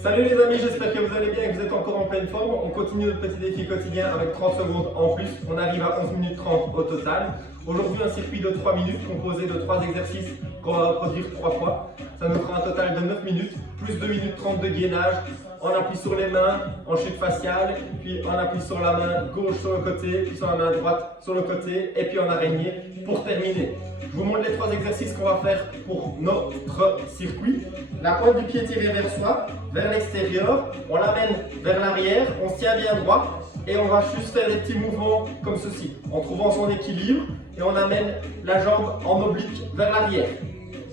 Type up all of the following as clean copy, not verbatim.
Salut les amis, j'espère que vous allez bien et que vous êtes encore en pleine forme. On continue notre petit défi quotidien avec 30 secondes en plus. On arrive à 11 minutes 30 au total. Aujourd'hui, un circuit de 3 minutes composé de 3 exercices qu'on va reproduire 3 fois. Ça nous fera un total de 9 minutes, plus 2 minutes 30 de gainage. On appuie sur les mains en chute faciale, puis on appuie sur la main gauche sur le côté, puis sur la main droite sur le côté, et puis en araignée pour terminer. Je vous montre les 3 exercices qu'on va faire pour notre circuit. La pointe du pied tirée vers soi, vers l'extérieur, on l'amène vers l'arrière, on se tient bien droit et on va juste faire des petits mouvements comme ceci, en trouvant son équilibre et on amène la jambe en oblique vers l'arrière.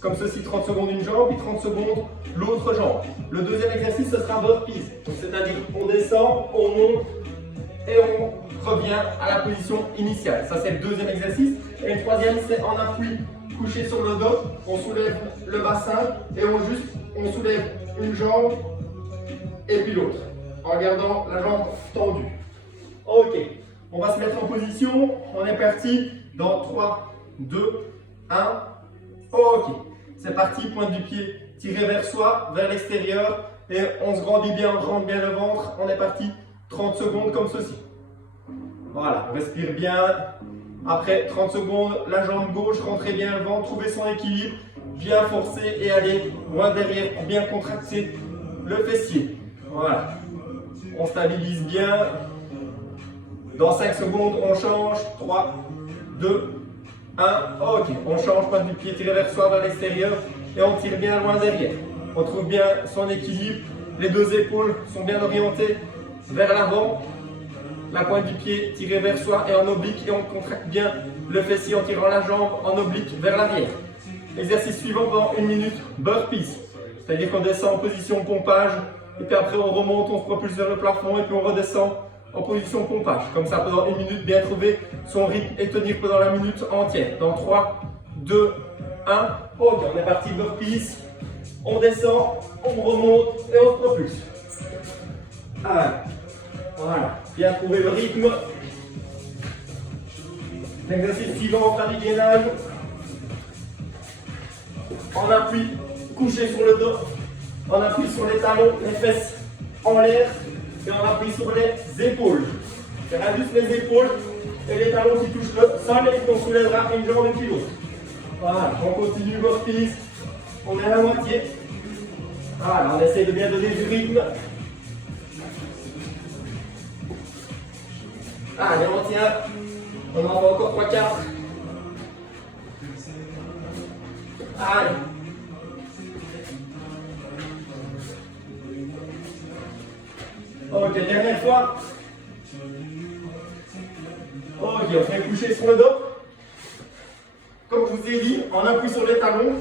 Comme ceci, 30 secondes une jambe, puis 30 secondes l'autre jambe. Le deuxième exercice, ce sera burpees. C'est-à-dire on descend, on monte et on revient à la position initiale. Ça, c'est le deuxième exercice. Et le troisième, c'est en appui, couché sur le dos. On soulève le bassin et on soulève une jambe et puis l'autre, en gardant la jambe tendue. Ok, on va se mettre en position. On est parti dans 3, 2, 1. Ok, c'est parti, pointe du pied tiré vers soi, vers l'extérieur et on se grandit bien, on rentre bien le ventre. On est parti, 30 secondes comme ceci. Voilà, respire bien. Après 30 secondes, la jambe gauche, rentrez bien le ventre, trouvez son équilibre, bien forcer et aller loin derrière pour bien contracter le fessier. Voilà, on stabilise bien. Dans 5 secondes, on change. 3, 2, 1, ok, on change, pointe du pied tiré vers soi, vers l'extérieur et on tire bien loin derrière. On trouve bien son équilibre, les deux épaules sont bien orientées vers l'avant, la pointe du pied tirée vers soi et en oblique et on contracte bien le fessier en tirant la jambe en oblique vers l'arrière. Exercice suivant pendant 1 minute, burpees, c'est-à-dire qu'on descend en position pompage et puis après on remonte, on se propulse vers le plafond et puis on redescend en position pompage. Comme ça, pendant 1 minute, bien trouver son rythme et tenir pendant la minute entière. Dans 3, 2, 1. Ok, on est parti, burpees. On descend, on remonte et on se propulse. Allez. Voilà, bien trouver le rythme. L'exercice suivant, on fera du gainage. On appuie, couché sur le dos. On appuie sur les talons, les fesses en l'air. Et on appuie sur les épaules. C'est juste les épaules et les talons qui touchent le sol et on soulèvera une jambe et puis l'autre. Voilà, on continue burpees. On est à la moitié. Voilà, on essaie de bien donner du rythme. Allez, on tient. On en va encore 3-4. Allez. Ok, dernière fois. Ok, on fait coucher sur le dos. Comme je vous ai dit, on appuie sur les talons,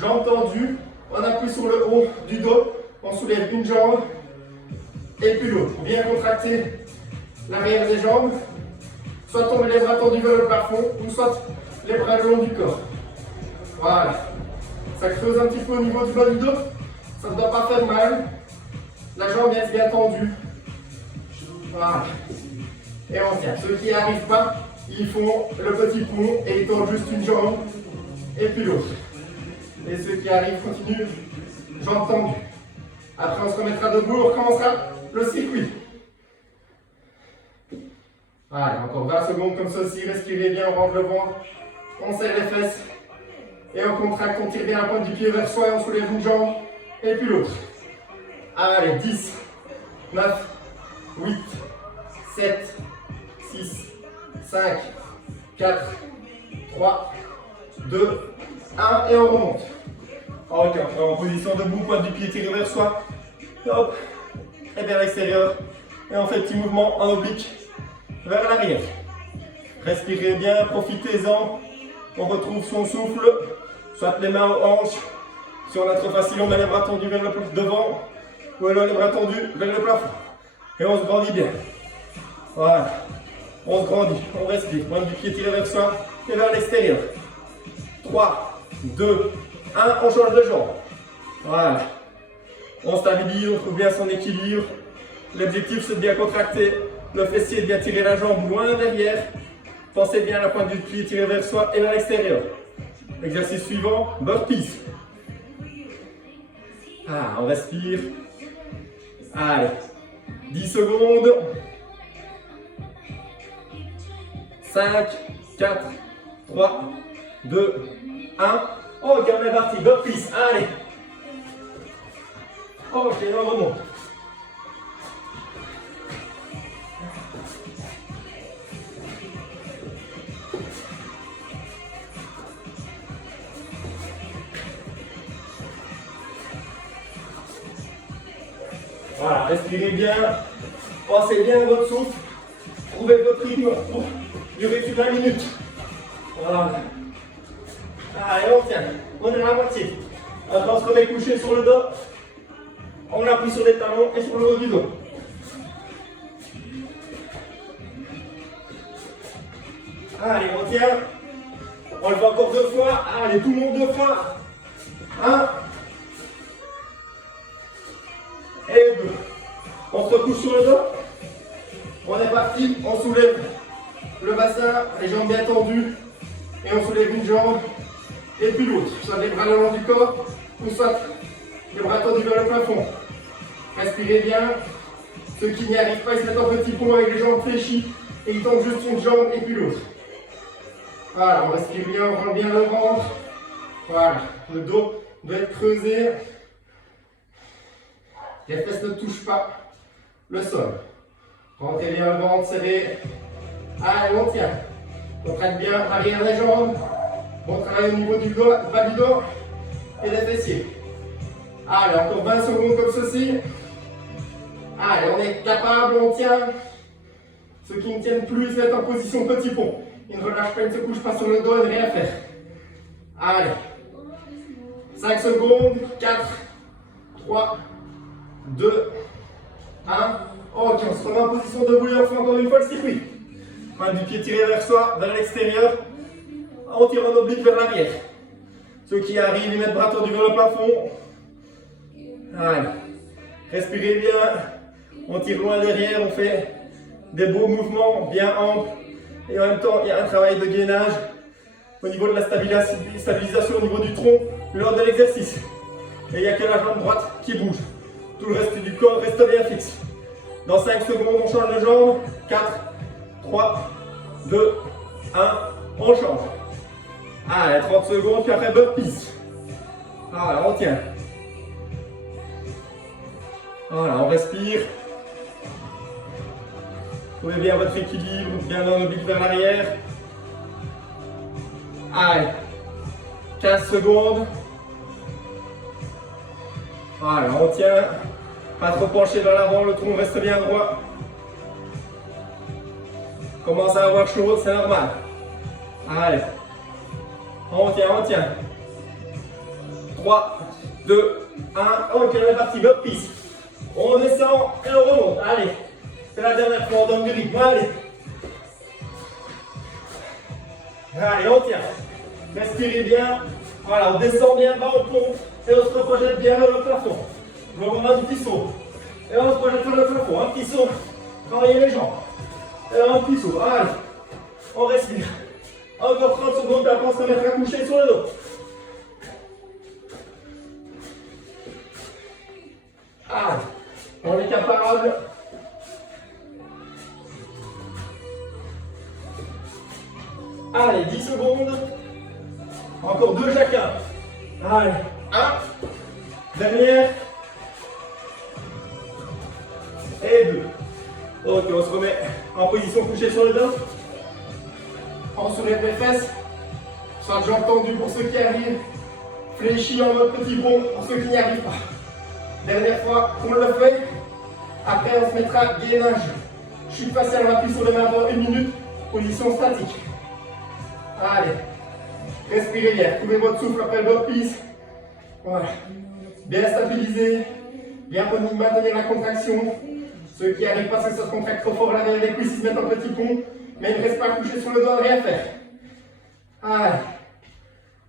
jambes tendues, on appuie sur le haut du dos, on soulève une jambe et puis l'autre. Bien contracter l'arrière des jambes, soit tomber les bras tendus vers le plafond, ou soit les bras le long du corps. Voilà. Ça creuse un petit peu au niveau du bas du dos, ça ne doit pas faire mal. La jambe est bien tendue. Voilà. Et on tient. Ceux qui n'y arrivent pas, ils font le petit pont et ils tendent juste une jambe et puis l'autre. Et ceux qui arrivent continuent, jambes tendues. Après, on se remettra debout, on recommencera le circuit. Voilà, encore 20 secondes comme ceci. Respirez bien, on range le ventre, on serre les fesses et on contracte, on tire bien la pointe du pied vers soi et on soulève une jambe et puis l'autre. Allez, 10, 9, 8, 7, 6, 5, 4, 3, 2, 1 et on remonte. Ok, on est en position debout, pointe du pied tiré vers soi. Hop, et vers l'extérieur. Et on fait le petit mouvement en oblique vers l'arrière. Respirez bien, profitez-en. On retrouve son souffle, soit les mains aux hanches. Si on a trop facile, on met les bras tendus vers le devant. Ou alors les bras tendus vers le plafond. Et on se grandit bien. Voilà. On se grandit, on respire. Pointe du pied tiré vers soi et vers l'extérieur. 3, 2, 1, on change de jambe. Voilà. On stabilise, on trouve bien son équilibre. L'objectif, c'est de bien contracter le fessier, de bien tirer la jambe loin derrière. Pensez bien à la pointe du pied tirée vers soi et vers l'extérieur. Exercice suivant, burpees. On respire. Allez, 10 secondes. 5, 4, 3, 2, 1. Ok, on est parti. Go piste. Allez. Ok, on remonte. Voilà, respirez bien, pensez bien à votre souffle, trouvez votre rythme pour durer sur 20 minutes. Voilà. Allez, on tient, on est à la moitié. Après, on se remet couché sur le dos, on appuie sur les talons et sur le haut du dos. Allez, on tient, on le fait encore 2 fois, allez, tout le monde 2 fois. 1. Et 2. On se recouche sur le dos. On est parti. On soulève le bassin, les jambes bien tendues. Et on soulève une jambe et puis l'autre. Soit les bras le long du corps, ou soit les bras tendus vers le plafond. Respirez bien. Ceux qui n'y arrivent pas, ils se mettent en petit pont avec les jambes fléchies. Et ils tendent juste une jambe et puis l'autre. Voilà, on respire bien, on rend bien le ventre. Voilà, le dos doit être creusé. Les fesses ne touchent pas le sol. Rentrez bien le ventre serré. Allez, on tient. On traite bien l'arrière des jambes. On travaille au niveau du dos, bas du dos et des fessiers. Allez, encore 20 secondes comme ceci. Allez, on est capable, on tient. Ceux qui ne tiennent plus, ils se mettent en position petit pont. Ils ne relâchent pas, ils ne se couchent pas sur le dos et ne rien faire. Allez. 5 secondes. 4, 3, 2, 1. Ok, on se remet en position debout et on fait encore une fois le circuit. Main du pied tiré vers soi, vers l'extérieur. On tire en oblique vers l'arrière. Ceux qui arrivent, ils mettent bras tendus vers le plafond. Allez. Respirez bien. On tire loin derrière, on fait des beaux mouvements bien amples. Et en même temps, il y a un travail de gainage au niveau de la stabilisation au niveau du tronc lors de l'exercice. Et il n'y a que la jambe droite qui bouge. Tout le reste du corps reste bien fixe. Dans 5 secondes, on change de jambe. 4, 3, 2, 1. On change. Allez, 30 secondes, puis après burpees. Voilà, on tient. Voilà, on respire. Trouvez bien votre équilibre, bien dans l'oblique vers l'arrière. Allez, 15 secondes. Voilà, on tient. Pas trop penché vers l'avant, le tronc reste bien droit. Commence à avoir chaud, c'est normal. Allez, on tient, on tient. 3, 2, 1. Ok, on est parti, burpees. On descend et on remonte. Allez, c'est la dernière fois, on donne du rythme. Allez. Allez, on tient. Respirez bien. Voilà, on descend bien bas au pont et on se projette bien vers le plafond. Donc on a un petit saut. Et on se projette vers le plafond. Un petit saut. Travaillez les jambes. Et un petit saut. Allez. On respire. Encore 30 secondes, après on se remettra à coucher sur le dos. Allez. On est capable. Allez, 10 secondes. Encore 2 chacun. Allez, 1. Dernière. Et 2. Ok, on se remet en position couchée sur le dos. On soulève les fesses. Soit jambes tendues pour ceux qui arrivent. Fléchis en mode petit bond pour ceux qui n'y arrivent pas. Dernière fois, on le fait. Après, on se mettra gainage. Chute faciale, on appuie sur les mains pendant 1 minute. Position statique. Allez. Respirez bien. Trouvez votre souffle après le burpees. Voilà. Bien stabilisé. Bien maintenir la contraction. Ceux qui n'arrivent pas, parce que ça se contracte trop fort l'arrière des cuisses, ils se mettent en petit pont. Mais ils ne restent pas couchés sur le dos, rien faire. Allez.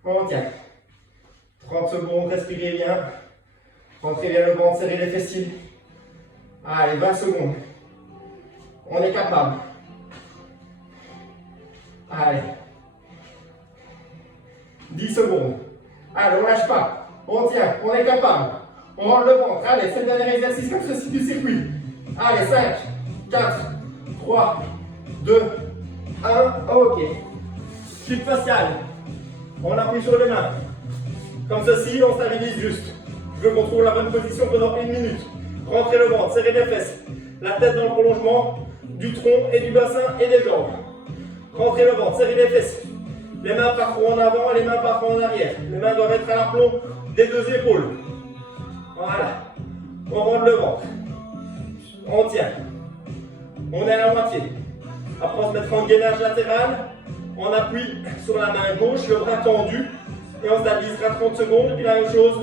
On tient. 30 secondes, respirez bien. Rentrez bien le ventre, serrez les fessiers. Allez, 20 secondes. On est capable. Allez. 10 secondes. Allez, on ne lâche pas. On tient, on est capable. On rentre le ventre. Allez, c'est le dernier exercice comme ceci du circuit. Allez, 5, 4, 3, 2, 1. Ok. Shift facial. On appuie sur les mains. Comme ceci, on stabilise juste. Je veux qu'on trouve la bonne position pendant 1 minute. Rentrez le ventre, serrez les fesses. La tête dans le prolongement du tronc et du bassin et des jambes. Rentrez le ventre, serrez les fesses. Les mains pas trop en avant et les mains pas trop en arrière. Les mains doivent être à l'aplomb des 2 épaules. Voilà. On rentre le ventre. On tient. On est à la moitié. Après, on se mettra en gainage latéral. On appuie sur la main gauche, le bras tendu. Et on stabilisera 30 secondes. Et puis la même chose,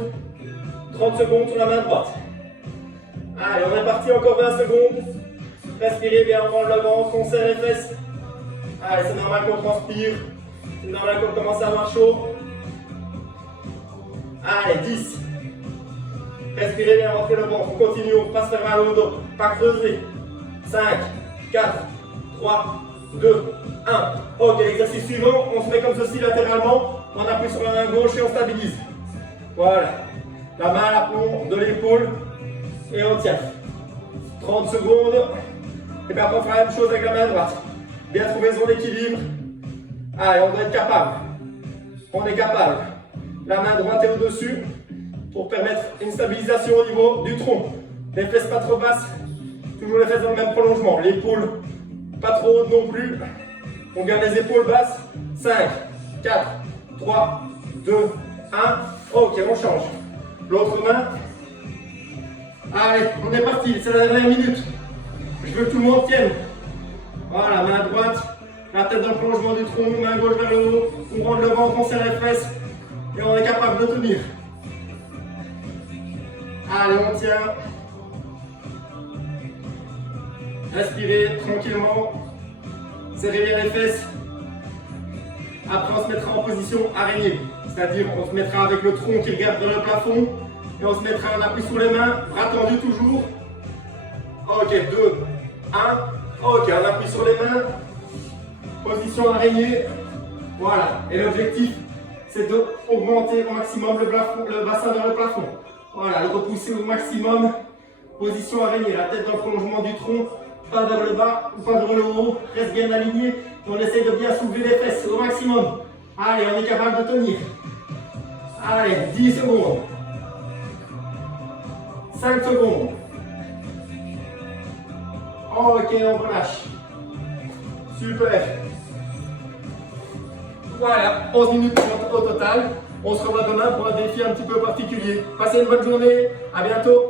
30 secondes sur la main droite. Allez, on est parti, encore 20 secondes. Respirez bien, on rentre le ventre, on serre les fesses. Allez, c'est normal qu'on transpire. C'est normal qu'on commence à avoir chaud. Allez, 10. Respirez bien, rentrez le ventre. On continue, on passe vers le dos. Pas creuser. 5, 4, 3, 2, 1. Ok, l'exercice suivant, on se met comme ceci latéralement. On appuie sur la main gauche et on stabilise. Voilà. La main à l'aplomb de l'épaule. Et on tient. 30 secondes. Et puis après, on fera la même chose avec la main droite. Bien trouver son équilibre. Allez, on doit être capable. On est capable. La main droite est au-dessus pour permettre une stabilisation au niveau du tronc. Les fesses pas trop basses. Toujours les fesses dans le même prolongement. L'épaule pas trop haute non plus. On garde les épaules basses. 5, 4, 3, 2, 1. Ok, on change. L'autre main. Allez, on est parti. C'est la dernière minute. Je veux que tout le monde tienne. Voilà, main droite. La tête dans le prolongement du tronc. Main gauche vers le haut. On rentre le ventre, on serre les fesses. Et on est capable de tenir. Allez, on tient. Respirez tranquillement. Serrez bien les fesses. Après, on se mettra en position araignée. C'est-à-dire, on se mettra avec le tronc qui regarde vers le plafond. Et on se mettra un appui sur les mains. Bras tendus toujours. Ok, 2, 1. Ok, un appui sur les mains. Position araignée. Voilà. Et l'objectif, c'est d'augmenter au maximum le bassin vers le plafond. Voilà, le repousser au maximum. Position araignée, la tête dans le prolongement du tronc, pas vers le bas ou pas vers le haut, reste bien aligné. Et on essaie de bien soulever les fesses au maximum. Allez, on est capable de tenir. Allez, 10 secondes. 5 secondes. Ok, on relâche. Super. Voilà, 11 minutes au total. On se revoit demain pour un défi un petit peu particulier. Passez une bonne journée. À bientôt.